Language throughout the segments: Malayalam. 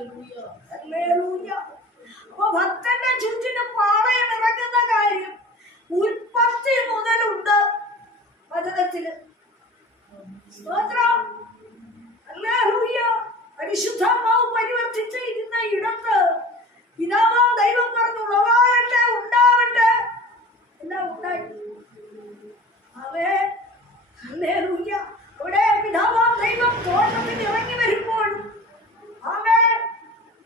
സ്തോത്രം. ഹല്ലേലൂയ. അപ്പൊ ഭക്തന്റെ ചുറ്റിനും പാളയം ഇറങ്ങുന്ന കാര്യം ഉൽപ്പത്തി മുതലുണ്ട് വചനത്തിൽ സ്തോത്രം ഹല്ലേലൂയ. പരിശുദ്ധാത്മാവ് പരിവർത്തിച്ചിരിക്കുന്ന ഇടത്ത് പിതാവാം ദൈവം പറഞ്ഞു ഉളവാകട്ടെ ഉണ്ടാവട്ടെ എല്ലാം ഉണ്ടായി അവേ ഹല്ലേലൂയ. അവിടെ പിതാവാം ദൈവം തോട്ടത്തിൽ ഇറങ്ങി വരുമ്പോൾ അവേ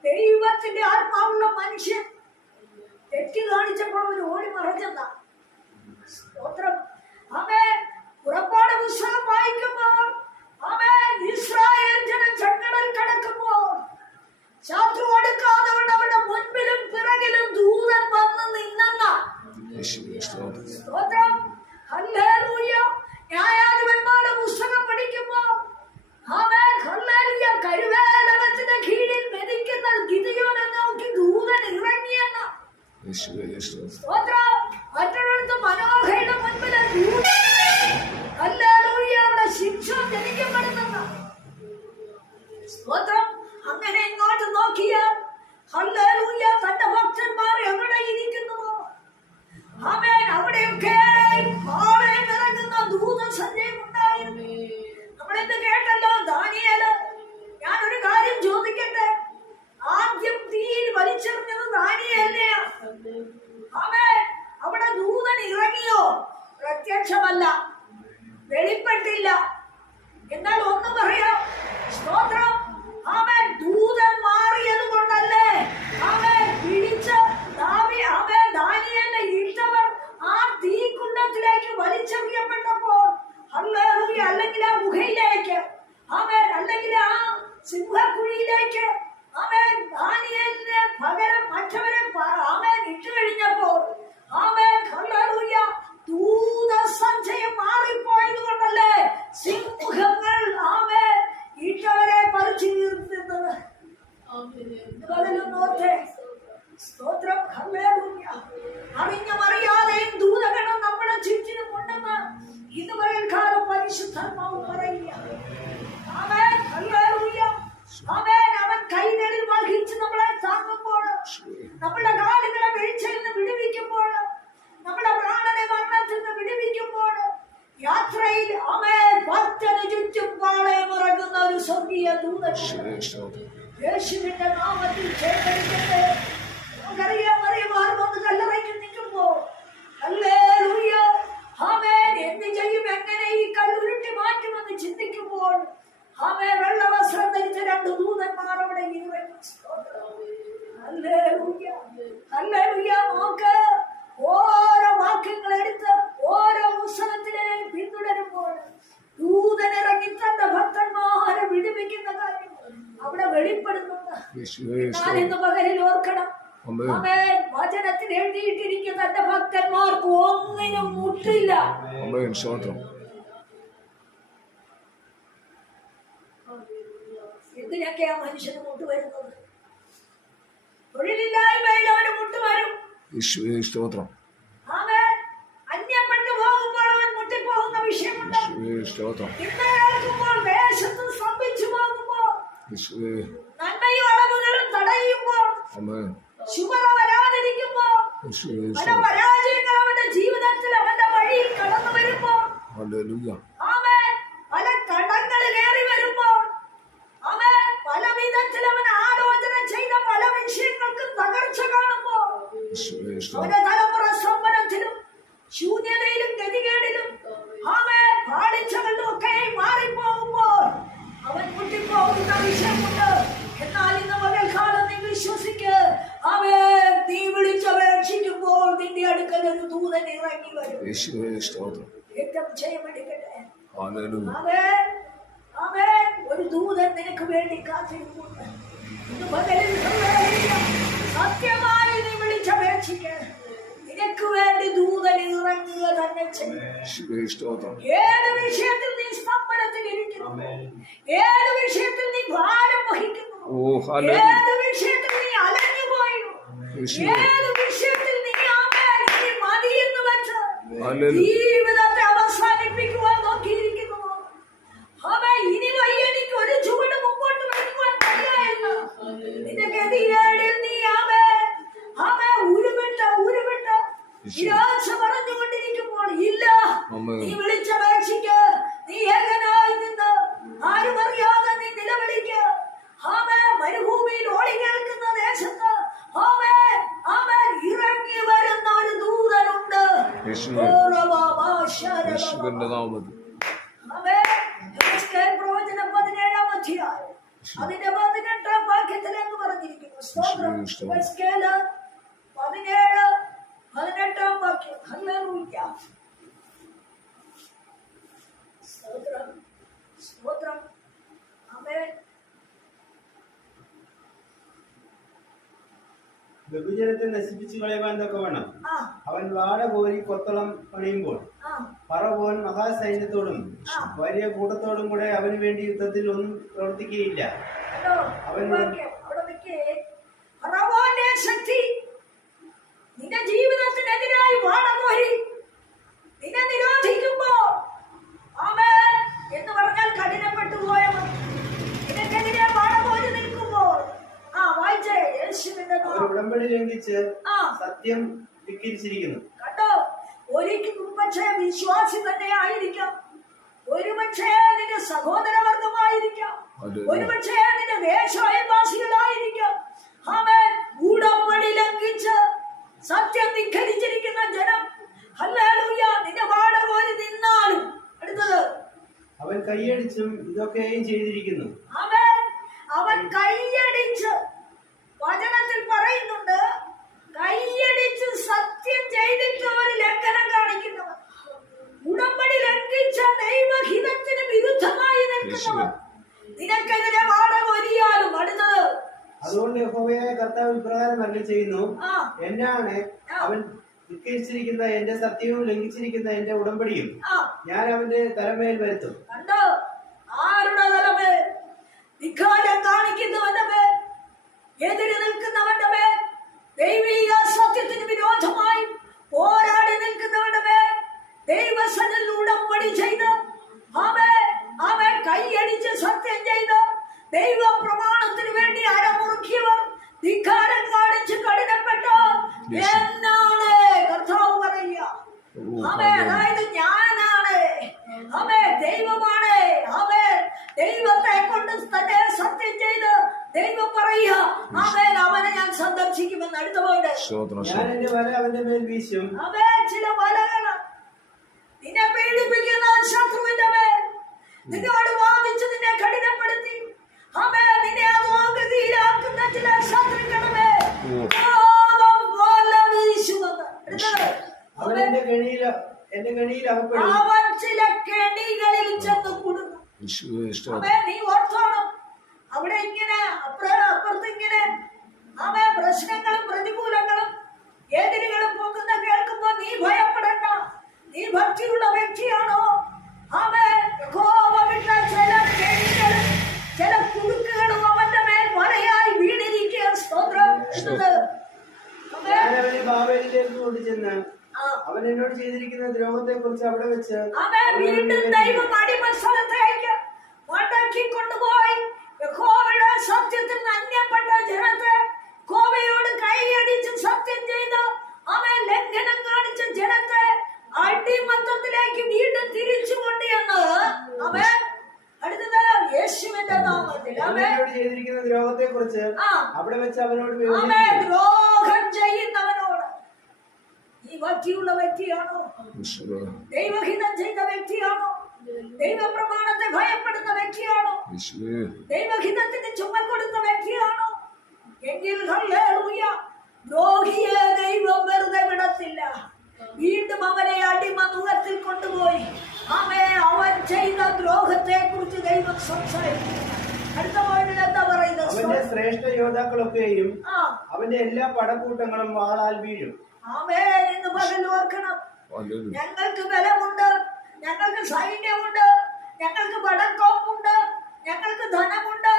ദൈവത്തിന്റെ ആത്മാവുള്ള മനുഷ്യൻ ഒരു ഓടി മറഞ്ഞെന്ന. സ്തോത്രം. അവേ പുറപ്പാട് പുസ്തകം വായിക്കുമ്പോൾ അവേ ഇസ്രായേൽ ജനം ചെങ്കടൽ കടക്കുമ്പോൾ ശത്രു അടുക്കാതെ അവരുടെ മുൻപിലും പിറകിലും ദൂതൻ വന്ന് നിന്നെന്ന. സ്തോത്രം. ഹല്ലേലൂയ. ന്യായാധിപന്മാരുടെ പുസ്തകം പഠിക്കുമ്പോൾ ആമേൻ. ഹല്ലേലൂയ. കരുവേലവത്തിന്റെ കീഴിൽ മെതിക്കുന്ന ഗിദിയോനെ നോക്കി ദൂതൻ ഇറങ്ങിയെന്ന യേശുവേ സ്തോത്രം സ്തോത്രം നമ്മുടെ കാലുകളെ വീഴ്ചയിൽ നിന്ന് വിടുവിക്കുമ്പോൾ നമ്മുടെ പ്രാണനെ മരണത്തിൽ നിന്ന് വിടുവിക്കുമ്പോൾ യാത്രയിൽ ആമേൻ ഭക്തന് ചുറ്റും പാളയം ഇറങ്ങുന്ന ഒരു സ്വർഗീയ ദൂതൻ യേശുവിന്റെ നാമത്തിൽ ചേർത്തിരിക്കട്ടെ നമുക്കറിയാം അറിയുവാൻ വന്ന് കല്ലറയ്ക്ക് നിൽക്കുമ്പോൾ. ഹല്ലേലൂയ. ആമേൻ. എന്ത് ചെയ്യും? എങ്ങനെ ഈ കല്ലുരുട്ടി മാറ്റുമെന്ന് ചിന്തിക്കുമ്പോൾ ആമേ വെള്ളവസ്ത്രം ധരിച്ച രണ്ട് ദൂതന്മാർ അവിടെ ഇറങ്ങി നോക്ക് ഓരോ വാക്യങ്ങൾ എടുത്ത് ഓരോ പുസ്തകത്തിലെ പിന്തുടരുമ്പോൾ ദൂതൻ ഇറങ്ങി തന്റെ ഭക്തന്മാരെ വിടുവിക്കുന്ന കാര്യം അവിടെ വെളിപ്പെടുന്നുണ്ട് ഞാൻ ഇന്ന് പകലിൽ ഓർക്കണം. വചനത്തിൽ എഴുതിയിട്ടിരിക്കുന്ന തന്റെ ഭക്തന്മാർക്ക് ഒന്നിനും മുട്ടില്ല. എന്തിനൊക്കെയാ മനുഷ്യന് മുട്ട് വരുന്നത് തൊഴിലില്ലായ്മയിൽ അവന് മുട്ട് വരും യേശുവേ സ്തോത്രം ആമേൻ അന്യപ്പെട്ടു പോകുമ്പോൾ അവൻ മുട്ടിപ്പോകുന്ന വിഷയമുണ്ട് യേശുവേ സ്തോത്രം ഇന്ന് കേൾക്കുമ്പോൾ ദേശത്ത് സ്തംഭിച്ചു പോകുമ്പോൾ യേശുവേ നന്മയും അളവുകളും തടയുമ്പോൾ ആമേൻ ശുഭത വരാതിരിക്കുമ്പോൾ യേശുവേ പല സ്തോത്രം പരാജയങ്ങൾ സ്തോത്രം ജീവിതത്തിൽ അവന്റെ വഴിയിൽ കടന്നു വരുമ്പോൾ ഹല്ലേലൂയ ആമേൻ പല കടങ്ങളിൽ ഏറി വരുമ്പോൾ ആമേൻ പല വിധത്തിൽ അവൻ ആലോചന ചെയ്ത പല വിഷയങ്ങൾക്കും തകർച്ച കാണുമ്പോൾ യേശുവേ സ്തോത്രം അവന്റെ തലമുറ സമ്പന്നത്തിലും ശൂന്യതയിലും ഗതികേടിലും ആമേൻ പാളിച്ചകളിലും ഒക്കെ മാറിപ്പോകുമ്പോൾ അവൻ മുട്ടിപ്പോകുന്ന വിഷയമുണ്ട് എന്നാൽ ഇന്ന് പകൽക്കാലം നീ വിശ്വസിക്ക് അവൻ നീ വിളിച്ചപേക്ഷിക്കുമ്പോൾ നിന്റെ അടുക്കൽ ഒരു ദൂതൻ ഇറങ്ങി വരും യേശുവേ സ്തോത്രം ഒരു ദൂതൻ നിനക്ക് വേണ്ടി കാത്തിരിപ്പുണ്ട്. സത്യമായി നീ വിളിച്ചപേക്ഷിക്ക. നിനക്ക് വേണ്ടി ദൂതൻ ഇറങ്ങുക തന്നെ ഏത് വിഷയത്തിൽ നീ സ്തംഭനത്തിൽ ഇരിക്കുന്നു? ഏത് വിഷയത്തിൽ നീ ഭാരം വഹിക്കുന്നു? ഏത് വിഷയത്തിൽ നീ അലഞ്ഞു പോയി യേശുവേ. ഏത് ജീവിതത്തെ അവസാനിപ്പിക്കുവാൻ നോക്കിയിരിക്കുന്നു. ഇനി വയ്യ എനിക്ക് ഒരു ചുവട് മുമ്പോട്ട് വയ്ക്കുവാൻ വയ്യ എന്ന് നിന്റെ ഗതികേടിൽ നീ അവേ അവേ ഉരുവിട്ട് ഉരുവിട്ട് നിരാശ പറഞ്ഞുകൊണ്ടിരിക്കുമ്പോൾ ഇല്ല നീ വിളിച്ചപേക്ഷിക്കുക യേശുവിന്റെ നാമത്തിൽ അതിന്റെ പതിനെട്ടാം വാക്യത്തിലേക്ക് പറഞ്ഞിരിക്കുന്നു. സ്തോത്രം. പതിനേഴ് പതിനെട്ടാം വാക്യം. ബഹുജനത്തെ നശിപ്പിച്ചു കളയുവാൻ തൊക്കെ വേണം. അവൻ വാട കോരി കൊത്തളം പണിയുമ്പോൾ പറ പറവോൻ മഹാസൈന്യത്തോടും. വലിയ കൂട്ടത്തോടും കൂടെ അവന് വേണ്ടി യുദ്ധത്തിൽ ഒന്നും പ്രവർത്തിക്കുകയില്ല. അവൻ ശക്തി. നിന്റെ ജീവിതത്തിനെതിരായി വാടകോരി നിന്നെ നിരോധിക്കുമ്പോ ആമേൻ എന്ന് പറഞ്ഞാൽ കഠിനപ്പെട്ടു പോയവൻ നിനക്കെതിരെ വാടകോരി നിൽക്കുമ്പോൾ ആ വായിച്ചേ നാമം ഉടമ്പടി ലംഘിച്ച് സത്യം ധിക്കരിച്ചിരിക്കുന്നു. കണ്ടോ? ഒരിക്കലും പക്ഷേ വിശ്വാസി തന്നെ ആയിരിക്കാം. ഒരുപക്ഷേ നിന്റെ സഹോദരവർഗമായിരിക്കാം. ഒരുപക്ഷേ നിന്റെ ദേശായവാസികളായിരിക്കാം അവൻ ഉടമ്പടി ലംഘിച്ച് സത്യം ധിക്കരിച്ചിരിക്കുന്ന ജനം. ഹല്ലേലൂയ നിന്റെ വാട ഒരു നിന്നാലും അടുത്തത് അവൻ കൈയടിച്ചും ഇതൊക്കെയും ചെയ്തിരിക്കുന്നു അവൻ അവൻ കൈയടിച്ച് വചനത്തിൽ പറയുന്നുണ്ട് കൈയടിച്ച് സത്യം ചെയ്തിട്ട് ഒരു ലംഘനം കാണിക്കുന്നവൻ ഉടമ്പടി ലംഘിച്ച ദൈവഹിതത്തിന് വിരുദ്ധമായി നിൽക്കുന്നവൻ നിനക്കെതിരെ വാടക ഒരിയാലും അടുത്തത് അതുകൊണ്ട് യഹോവയായ കർത്താവ് ഇപ്രകാരം അരളി ചെയ്യുന്നു ആ എന്നാണ് അവൻ ധിക്കരിച്ചിരിക്കുന്ന എന്റെ സത്യവും ലംഘിച്ചിരിക്കുന്ന എന്റെ ഉടമ്പടിയും ഞാൻ അവന്റെ തലമേൽ വരുത്തും. കണ്ടോ? ആരുടെ തലമേൽ? ധിക്കാരം കാണിക്കുന്നവന്റെ മേൽ? എതിര് നിൽക്കുന്നവന്റെ മേൽ? ദൈവിക സത്യത്തിന് വിരോധമായി പോരാടി നിൽക്കുന്നവന്റെ മേൽ? ദൈവസനിൽ ഉടമ്പടി ചെയ്ത് അവൻ അവൻ കൈയടിച്ച് സത്യം ചെയ്ത് ദൈവ പ്രമാണത്തിന് വേണ്ടി അരമുറുക്കിയവർ ധിക്കാരം കാണിച്ച് കഠിനപ്പെട്ട? എന്നാണ് കർത്താവ് പറയുക. ഓ, അവൻ അതായത് ഞാനാണ്. അവൻ ദൈവമാണ്. അവൻ ദൈവത്തെ കൊണ്ട് തന്നെ സത്യം ചെയ്ത് ദൈവം പറയുക. അവൻ അവനെ ഞാൻ സന്ദർശിക്കുമെന്ന് അടുത്ത പോയിട്ട് സ്തോത്രം ഞാൻ എന്റെ വല അവന്റെ മേൽ വീശും. അവൻ ചില വലകൾ. നിന്നെ പീഡിപ്പിക്കുന്ന ശത്രുവിന്റെ മേൽ. നിന്നോട് വാദിച്ചു നിന്നെ കഠിനപ്പെടുത്തി. അവൻ അവൻ ചില കെണികളിൽ ചെന്ന് നീ ഓർത്തോണം. അവിടെ ഇങ്ങനെ അപ്പുറ അപ്പുറത്ത് ഇങ്ങനെ അവൻ പ്രശ്നങ്ങളും പ്രതികൂലങ്ങളും എതിരുകളും പോകുന്ന കേൾക്കുമ്പോ നീ ഭയപ്പെടണ്ട. നീ ഭക്തിയുള്ള വ്യക്തിയാണോ? അവൻ കോപമിട്ട ചില കെണികളും ചില കുടുക്കുകളും അവന്റെ മേൽ വലയായി വീണിരിക്കുക സ്തോത്രം എന്നത് അവൻ എന്നോട് ചെയ്തിരിക്കുന്ന ദ്രോഹത്തെ കുറിച്ച് അവിടെ വെച്ച് അവൻ വീണ്ടും ദൈവം അടിമസ്ഥലത്തേക്ക് മടക്കി കൊണ്ടുപോയി. സത്യത്തിൽ അന്യപ്പെട്ട ജനത്തെ കോവയോട് കൈയടിച്ച് സത്യം ചെയ്ത് അവൻ ലംഘനം കാണിച്ച ജനത്തെ അടിമത്തത്തിലേക്ക് വീണ്ടും തിരിച്ചു കൊണ്ടുവന്ന് അവൻ അടുത്തത് യേശുവിന്റെ നാമത്തിൽ അവൻ അവൻ എന്നോട് ചെയ്തിരിക്കുന്ന ദ്രോഹത്തെ കുറിച്ച് ആ അവിടെ വെച്ച് അവനോട് ദ്രോഹം ചെയ്യുന്നവനോട്. ഈ വറ്റിയുള്ള വ്യക്തിയാണോ? ദൈവഹിതം ചെയ്ത വ്യക്തിയാണോ? ദൈവപ്രമാണത്തെ ഭയപ്പെടുന്ന വ്യക്തിയാണോ? ദൈവഹിതത്തിന് ചുമൽ കൊടുത്ത വ്യക്തിയാണോ? എങ്കിൽ ദ്രോഹിയെ ദൈവം വെറുതെ വിടത്തില്ല. വീണ്ടും അവനെ അടിമ മുഖത്തിൽ കൊണ്ടുപോയി. അവൻ ചെയ്ത ദ്രോഹത്തെ കുറിച്ച് ദൈവം സംസാരിക്കും അടുത്ത പോയിന്റിൽ എന്താ അവന്റെ പറയുന്നത് ശ്രേഷ്ഠ യോദ്ധാക്കളൊക്കെയും അവന്റെ എല്ലാ പടക്കൂട്ടങ്ങളും വാളാൽ വീഴും. ആമേൻ എന്ന് പകൽ ഓർക്കണം. ഹല്ലേലൂയ. ഞങ്ങൾക്ക് ബലമുണ്ട്. ഞങ്ങൾക്ക് സൈന്യമുണ്ട്. ഞങ്ങൾക്ക് പടക്കോപ്പുണ്ട്. ഞങ്ങൾക്ക് ധനമുണ്ട്.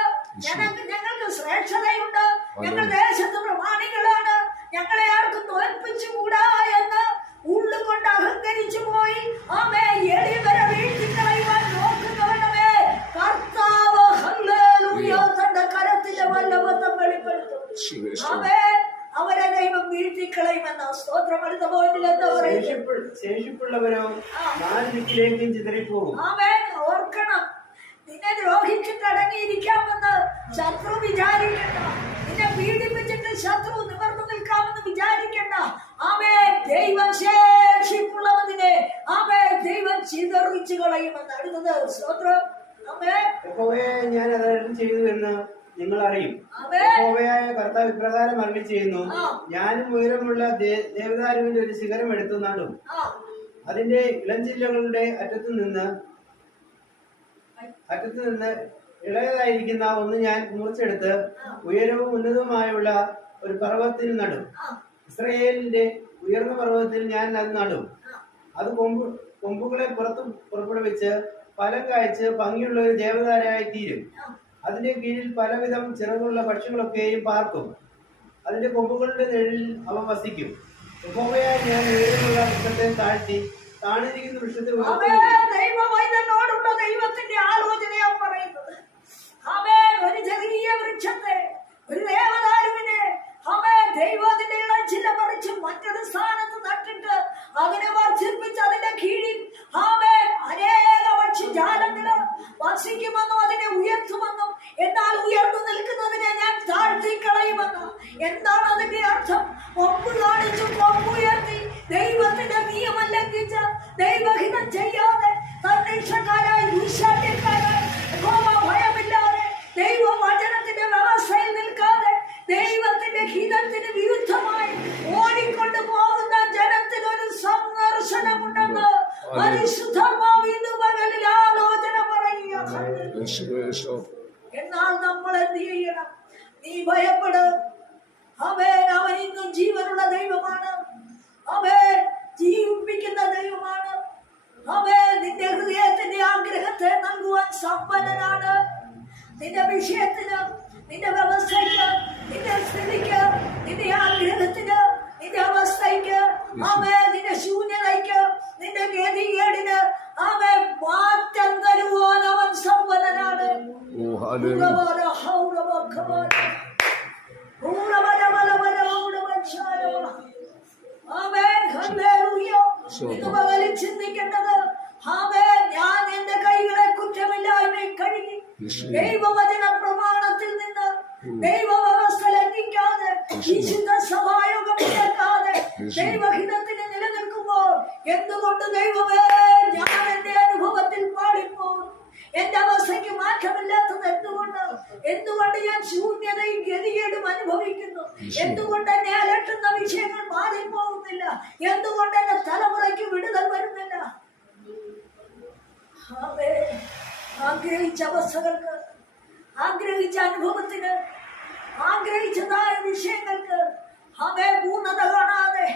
ഞങ്ങൾക്ക് ഞങ്ങൾക്ക് ശ്രേഷ്ഠതയുണ്ട്. ഞങ്ങൾ ദേശത്ത് പ്രമാണികളാണ്. ഞങ്ങളെ ആർക്കും തോൽപ്പിച്ചുകൂടാ എന്ന് ഉള്ളുകൊണ്ട് അഹങ്കരിച്ചു പോയി. ആമേ എളിവരെ വീഴ്ത്തിക്കളയുവാൻ അവരെ ദൈവം വീഴ്ത്തിക്കളയുമെന്ന സ്തോത്രം അടുത്ത ശേഷിപ്പു- ശേഷിപ്പുള്ളവരോ? നാല് ദിക്കിലേക്കും ചിതറിപ്പോകും. ആമേൻ ഓർക്കണം. നിന്നെ ദ്രോഹിച്ചിട്ട് അടങ്ങിയിരിക്കാമെന്ന് ശത്രു വിചാരിക്കണ്ട. നിന്നെ പീഡിപ്പിച്ചിട്ട് ശത്രു നിവർന്നു നിൽക്കാമെന്ന് വിചാരിക്കണ്ട. ആമേ ദൈവം ശേഷിപ്പുള്ളവതിനെ ആമേ ദൈവം ചിതറിച്ചു കളയുമെന്ന് അടുത്തത് സ്തോത്രം. ആമേ ഞാൻ അതെല്ലാം ചെയ്തു എന്ന് നിങ്ങൾ അറിയും യഹോവയായ കർത്താവ് ഇപ്രകാരം അരളി ചെയ്യുന്നു. ഞാനും ഉയരമുള്ള ദേവതാരുവിന്റെ ദേവദാരുവിന്റെ ഒരു ശിഖരം എടുത്തു നടും. അതിന്റെ ഇളഞ്ചില്ലകളുടെ അറ്റത്തു നിന്ന് അറ്റത്തു നിന്ന് ഇളയതായിരിക്കുന്ന ഒന്ന് ഞാൻ മുറിച്ചെടുത്ത് ഉയരവും ഉന്നതവുമായുള്ള ഒരു പർവതത്തിൽ നടും. ഇസ്രയേലിന്റെ ഉയർന്ന പർവതത്തിൽ ഞാൻ അത് നടും. അത് കൊമ്പ് കൊമ്പുകളെ പുറത്ത് പുറപ്പെടുവിച്ച് ഫലം കായ്ച്ച് ഭംഗിയുള്ള ഒരു ദേവതാരയായി തീരും. ആ അതിന്റെ കീഴിൽ പലവിധം ചിറകുള്ള പക്ഷികളൊക്കെയും പാർക്കും. അതിന്റെ കൊമ്പുകളുടെ നിഴലിൽ അവ വസിക്കും. യഹോവയായ ഞാൻ ഉയരമുള്ള വൃക്ഷത്തെ താഴ്ത്തി താണിരിക്കുന്ന വൃക്ഷത്തെ അവേ ഉയർത്തി ദൈവവൈദ്യനോടുള്ള ദൈവത്തിന്റെ ആലോചനയാ പറയുന്നത് അവേ ഒരു ചെറിയ വൃക്ഷത്തെ ഒരു ദേവദാരുവിനെ അവേ ദൈവത്തിന്റെ ഇളച്ചില്ല പറിച്ച് മറ്റൊരു സ്ഥാനത്ത് നട്ടിട്ട് അതിനെ വർദ്ധിപ്പിച്ച് അതിന്റെ കീഴിൽ അവേ അനേക പക്ഷിജാലങ്ങൾ വസിക്കുമെന്നും അതിനെ ഉയർത്തുമെന്നും എന്നാൽ ഉയർന്നു നിൽക്കുന്നതിനെ ഞാൻ താഴ്ത്തി കളയുമെന്നും എന്താണ് അതിന്റെ അർത്ഥം കൊമ്പ് കാണിച്ചു കൊമ്പ് ഉയർത്തി ദൈവത്തിന്റെ നിയമം ലംഘിച്ച് ദൈവഹിതം ചെയ്യാതെ തന്നിഷ്ടക്കാരായി ദുശാഠ്യക്കാരായി യഹോവ ഭയമില്ലാതെ ദൈവ വചനത്തിന്റെ വ്യവസ്ഥയിൽ നിൽക്കാതെ ദൈവത്തിന്റെ ഹിതത്തിന് വിരുദ്ധമായി ഓടിക്കൊണ്ട് പോകുന്ന ജനത്തിന് ഒരു സന്ദർശനമുണ്ടെന്ന് പരിശുദ്ധമാവ് ഇന്ന് പകലിൽ ആലോചന പറയുക യേശുവേ സ്തോത്രം എന്നാൽ നമ്മൾ എന്ത് ചെയ്യണം നീ ഭയപ്പെട് അവൻ അവൻ ഇന്നും ജീവനുള്ള ദൈവമാണ് അവൻ ജീവിപ്പിക്കുന്ന ദൈവമാണ് അവൻ നിന്റെ ഹൃദയത്തിന്റെ ആഗ്രഹത്തെ നൽകുവാൻ സമ്പന്നനാണ് നിന്റെ വിഷയത്തിന് നിന്റെ വ്യവസ്ഥയ്ക്ക് നിന്റെ സ്ഥിതിക്ക് നിന്റെ ആഗ്രഹത്തിന് നിന്റെ അവസ്ഥയ്ക്ക് അവൻ നിന്റെ ശൂന്യതയ്ക്ക് നിന്റെ ഗതികേടിന് അവൻ മാറ്റം തരുവാൻ അവൻ സമ്പന്നനാണ്. ചിന്തിക്കേണ്ടത് ഞാൻ എന്റെ കൈകളെ കുറ്റമില്ലായ്മ കഴുകി ദൈവവചന പ്രമാണത്തിൽ നിന്ന് ദൈവവ്യവസ്ഥ ലംഘിക്കാതെ വിശുദ്ധ സഭായോഗം കേൾക്കാതെ ദൈവഹിതത്തിന് നിലനിൽക്കുമ്പോൾ എന്തുകൊണ്ട് ദൈവമേ ഞാൻ എന്റെ അനുഭവത്തിൽ പാടിപ്പോകും എന്റെ അവസ്ഥയ്ക്ക് മാറ്റമില്ലാത്തത് എന്തുകൊണ്ട്? എന്തുകൊണ്ട് ഞാൻ ശൂന്യതയും ഗതികേടും അനുഭവിക്കുന്നു? എന്തുകൊണ്ട് എന്നെ അലട്ടുന്ന വിഷയങ്ങൾ മാറിപ്പോകുന്നില്ല? എന്തുകൊണ്ട് എന്റെ തലമുറയ്ക്ക് വിടുതൽ വരുന്നില്ല. ആഗ്രഹിച്ച അവസ്ഥകൾക്ക് ആഗ്രഹിച്ച അനുഭവത്തിന് ആഗ്രഹിച്ചതായ വിഷയങ്ങൾക്ക് ഹമേ പൂർണത കാണാതെ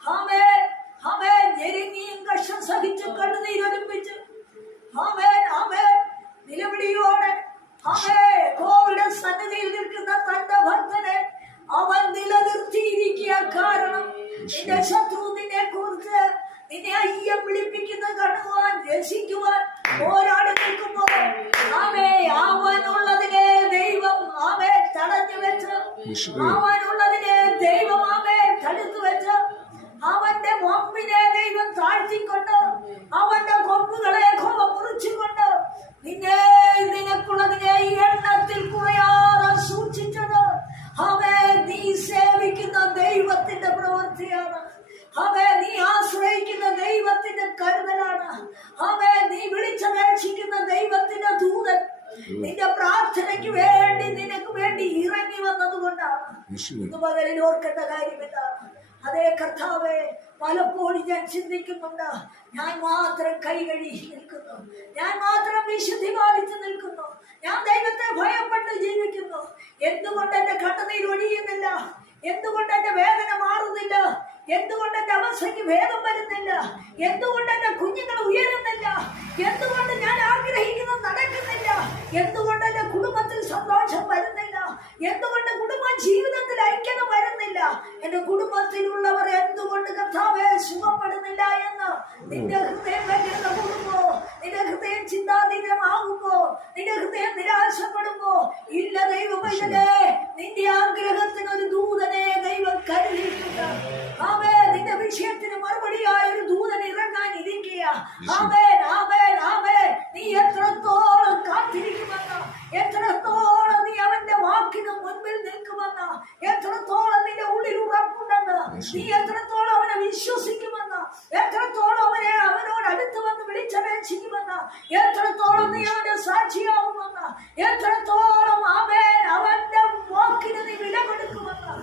അവേ അവേ ഞെരുങ്ങിയും കഷ്ടം സഹിച്ച് കണ്ണുനീരൊലിപ്പിച്ച് അവൻ അവൻ നിലവിളിയോടെ അവേ കോവിഡ് സന്നിധിയിൽ നിൽക്കുന്ന തന്റെ ഭക്തനെ അവൻ നിലനിർത്തിയിരിക്കുക കാരണം ശത്രു നിന്നെ കുറിച്ച് നിന്നെ അയ്യം വിളിപ്പിക്കുന്ന കാണുവാൻ രസിക്കുവാൻ പോരാടി നിൽക്കുമ്പോൾ അവേ അവനുള്ളതിനെ ദൈവം അവേ തടഞ്ഞു വെച്ച് യേശുവേ അവനുള്ളതിനെ ദൈവം അവേ തടുത്തു വെച്ച് അവന്റെ കൊമ്പിനെ ദൈവം താഴ്ത്തിക്കൊണ്ട് അവന്റെ കൊമ്പുകളെ കൊമ്പ മുറിച്ചുകൊണ്ട് നിന്നെ നിനക്കുള്ളതിനെ ഈ എണ്ണത്തിൽ കുറയാതെ സൂക്ഷിച്ചത് അവേ നീ സേവിക്കുന്ന ദൈവത്തിന്റെ പ്രവൃത്തിയാണ് അവേ നീ ആശ്രയിക്കുന്ന ദൈവത്തിന്റെ കരുതലാണ് അവേ നീ വിളിച്ചപേക്ഷിക്കുന്ന ദൈവത്തിന്റെ ദൂതൻ നിന്റെ പ്രാർത്ഥനയ്ക്ക് വേണ്ടി നിനക്ക് വേണ്ടി ഇറങ്ങി വന്നതുകൊണ്ടാണ് യേശുവേ ഇന്ന് പകലിൽ ഓർക്കേണ്ട കാര്യമില്ല അതേ കർത്താവെ പലപ്പോഴും ഞാൻ ചിന്തിക്കുന്നുണ്ട് ഞാൻ മാത്രം കൈകഴി നിൽക്കുന്നു ഞാൻ മാത്രം വിശുദ്ധി പാലിച്ചു നിൽക്കുന്നു ഞാൻ ദൈവത്തെ ഭയപ്പെട്ട് ജീവിക്കുന്നു. എന്തുകൊണ്ട് എന്റെ കണ്ണുനീർ ഒഴിയുന്നില്ല? എന്തുകൊണ്ട് എന്റെ വേദന മാറുന്നില്ല? എന്തുകൊണ്ട് എന്റെ അവസ്ഥയ്ക്ക് ഭേദം വരുന്നില്ല? എന്തുകൊണ്ട് എന്റെ കുഞ്ഞുങ്ങൾ ഉയരുന്നില്ല? എന്തുകൊണ്ട് ഞാൻ ആഗ്രഹിക്കുന്നത് നടക്കുന്നില്ല? എന്തുകൊണ്ട് എന്റെ കുടുംബത്തിൽ സന്തോഷം വരുന്നില്ല? എന്തുകൊണ്ട് കുടുംബ ജീവിതത്തിൽ ഐക്യത വരുന്നില്ല എന്റെ കുടുംബത്തിലുള്ളവർ എന്തുകൊണ്ട് കർത്താവേ സുഖപ്പെടുന്നില്ല എന്ന്? നിന്റെ ഹൃദയം കൂടുമ്പോ നിന്റെ ഹൃദയം ചിന്താതീതമാകുമ്പോ നിന്റെ ഹൃദയം നിരാശപ്പെടുമ്പോ ഇല്ല ദൈവമൈതലേ നിന്റെ ആഗ്രഹത്തിന് ഒരു ദൂതനെ ദൈവം കരുതിയിട്ടുണ്ട്. ആമേ നിന്റെ വിഷയത്തിന് മറുപടിയായ ഒരു ദൂതൻ ഇറങ്ങാൻ ഇരിക്കുക ആമേൻ ആമേൻ ആമേൻ. നീ എത്രത്തോളം കാത്തിരിക്കുമെന്ന് എത്രത്തോളം നീ അവന്റെ വാക്കിന് മുൻപിൽ നിൽക്കുമെന്ന് എത്രത്തോളം നീ എത്രത്തോളം അവനെ വിശ്വസിക്കുമെന്ന് എത്രത്തോളം അവനെ അവനോട് അടുത്ത് വന്ന് വിളിച്ചപേക്ഷിക്കുമെന്ന് എത്രത്തോളം നീ അവന്റെ സാക്ഷിയാവുമെന്ന് എത്രത്തോളം അവൻ അവന്റെ വാക്കിന് നീ വില കൊടുക്കുമെന്ന്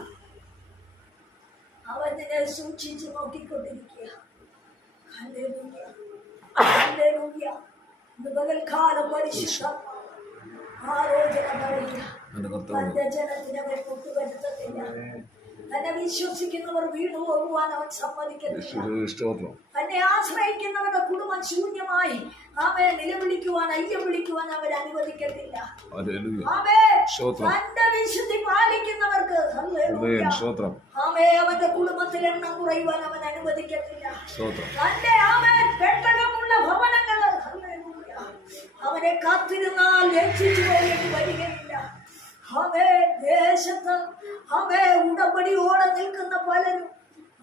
അവൻ നിന്നെ സൂക്ഷിച്ച് നോക്കിക്കൊണ്ടിരിക്കുക പകൽക്കാലം പരിശുദ്ധ ആലോചന പറയുക. ജനത്തിന് അവൻ മുട്ടുവരുത്തത്തില്ല തന്നെ വിശ്വസിക്കുന്നവർ വീണു പോകുവാൻ അവൻ സമ്മതിക്കുന്നു തന്നെ ആശ്രയിക്കുന്നവരുടെ കുടുംബം ശൂന്യമായി. അവയെ നിലവിളിക്കുവാൻ അയ്യം വിളിക്കുവാൻ അവർ അനുവദിക്കത്തില്ല. തന്റെ വിശുദ്ധി പാലിക്കുന്നവർക്ക് ആമേ അവന്റെ കുടുംബത്തിൽ എണ്ണം കുറയുവാൻ അവൻ അനുവദിക്കത്തില്ല. തന്റെ ആമേ പെട്ടകമുള്ള ഭവനങ്ങൾ. അവനെ കാത്തിരുന്നാൽ രക്ഷിച്ചു പോയിട്ട് വരികയില്ല. അവേ ദേശത്ത് അവേ ഉടമ്പടിയോടെ നിൽക്കുന്ന പലരും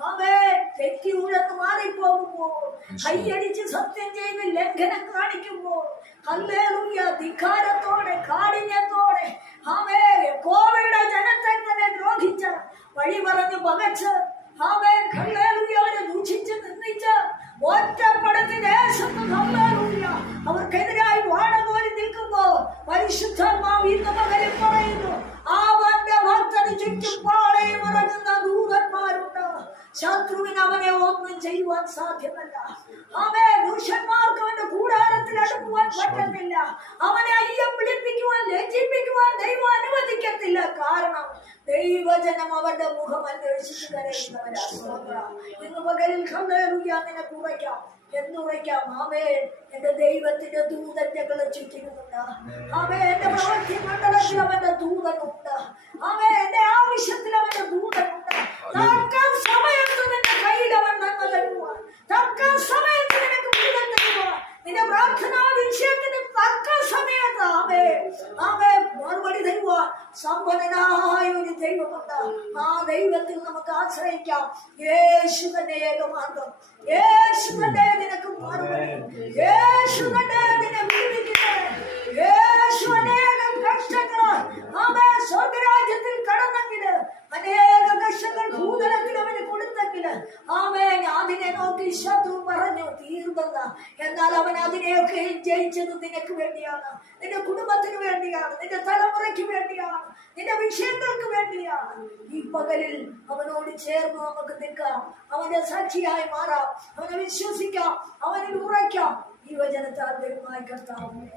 അവേ തെറ്റി ഉഴന്ന് മാറിപ്പോകുമ്പോൾ കൈയടിച്ച് സത്യം ചെയ്ത് ലംഘനം കാണിക്കുമ്പോൾ ഹല്ലേലൂയ ധിക്കാരത്തോടെ കാഠിന്യത്തോടെ അവേ കോവിഡ് ജനത്തെ തന്നെ ദ്രോഹിച്ച വഴി പറഞ്ഞു പകച്ച് സാധ്യമല്ല. അവനെ ദുഷന്മാർക്ക് അവന്റെ കൂടാരത്തിൽ അടുക്കുവാൻ പറ്റത്തില്ല അവനെ അയ്യം പിടിപ്പിക്കുവാൻ ലജ്ജിപ്പിക്കുവാൻ ദൈവം അനുവദിക്കത്തില്ല. കാരണം ദൈവജനം അവന്റെ മുഖം അന്വേഷിച്ചു കരയുന്നവരാ. ഇന്ന് പകലിൽ ഹല്ലേലൂയ നിനക്ക് ഉറയ്ക്കാം. എന്നുറയ്ക്കാം ആമേ എന്റെ ദൈവത്തിന്റെ ചുറ്റിനുമുണ്ട്. ആമേ എന്റെ പ്രവൃത്തി മണ്ഡലത്തിൽ അവന്റെ ദൂതനുണ്ട്. ആമേ എന്റെ ആവശ്യത്തിൽ അവന്റെ ദൂതനുണ്ട്. തക്ക സമയത്ത് നിന്റെ കയ്യിൽ അവൻ നന്മ തരുവാൻ. സമയത്ത് നിന്റെ പ്രാർത്ഥനാ വിഷയത്തിന് തക്ക സമയത്ത് ആമേ ആമേ മറുപടി തരുവാൻ സമ്പന്നനായ ഒരു ദൈവമുണ്ട്. ആ ദൈവത്തിൽ നമുക്ക് ആശ്രയിക്കാം. യേശു തന്നെ ഏകമാർഗം. യേശു തന്നെ നിനക്ക് മറുപടി യേശു തന്നെ നിന്നെ വിടുവിക്കുന്നത് യേശു അനേകം കഷ്ടങ്ങൾ ആമേ സ്വർഗരാജ്യത്തിൽ കടന്നെങ്കിൽ അനേക കഷ്ടങ്ങൾ ഭൂതലത്തിൽ അവന് കൊടുത്തെങ്കിൽ ആമേ അതിനെ നോക്കി ശത്രു പറഞ്ഞു തീർന്നെന്ന എന്നാൽ അവൻ അതിനെയൊക്കെ ജയിച്ചത് നിനക്ക് വേണ്ടിയാണ്. നിന്റെ കുടുംബത്തിന് വേണ്ടിയാണ്. നിന്റെ തലമുറയ്ക്ക് വേണ്ടിയാണ്. നിന്റെ വിഷയങ്ങൾക്ക് വേണ്ടിയാണ്. ഈ പകലിൽ അവനോട് ചേർന്ന് നമുക്ക് നിൽക്കാം. അവന്റെ സാക്ഷിയായി മാറാം. അവനെ വിശ്വസിക്കാം. അവനിൽ ഉറയ്ക്കാം. ഈ വചനത്താൽ ദൈവമായി കർത്താവ്.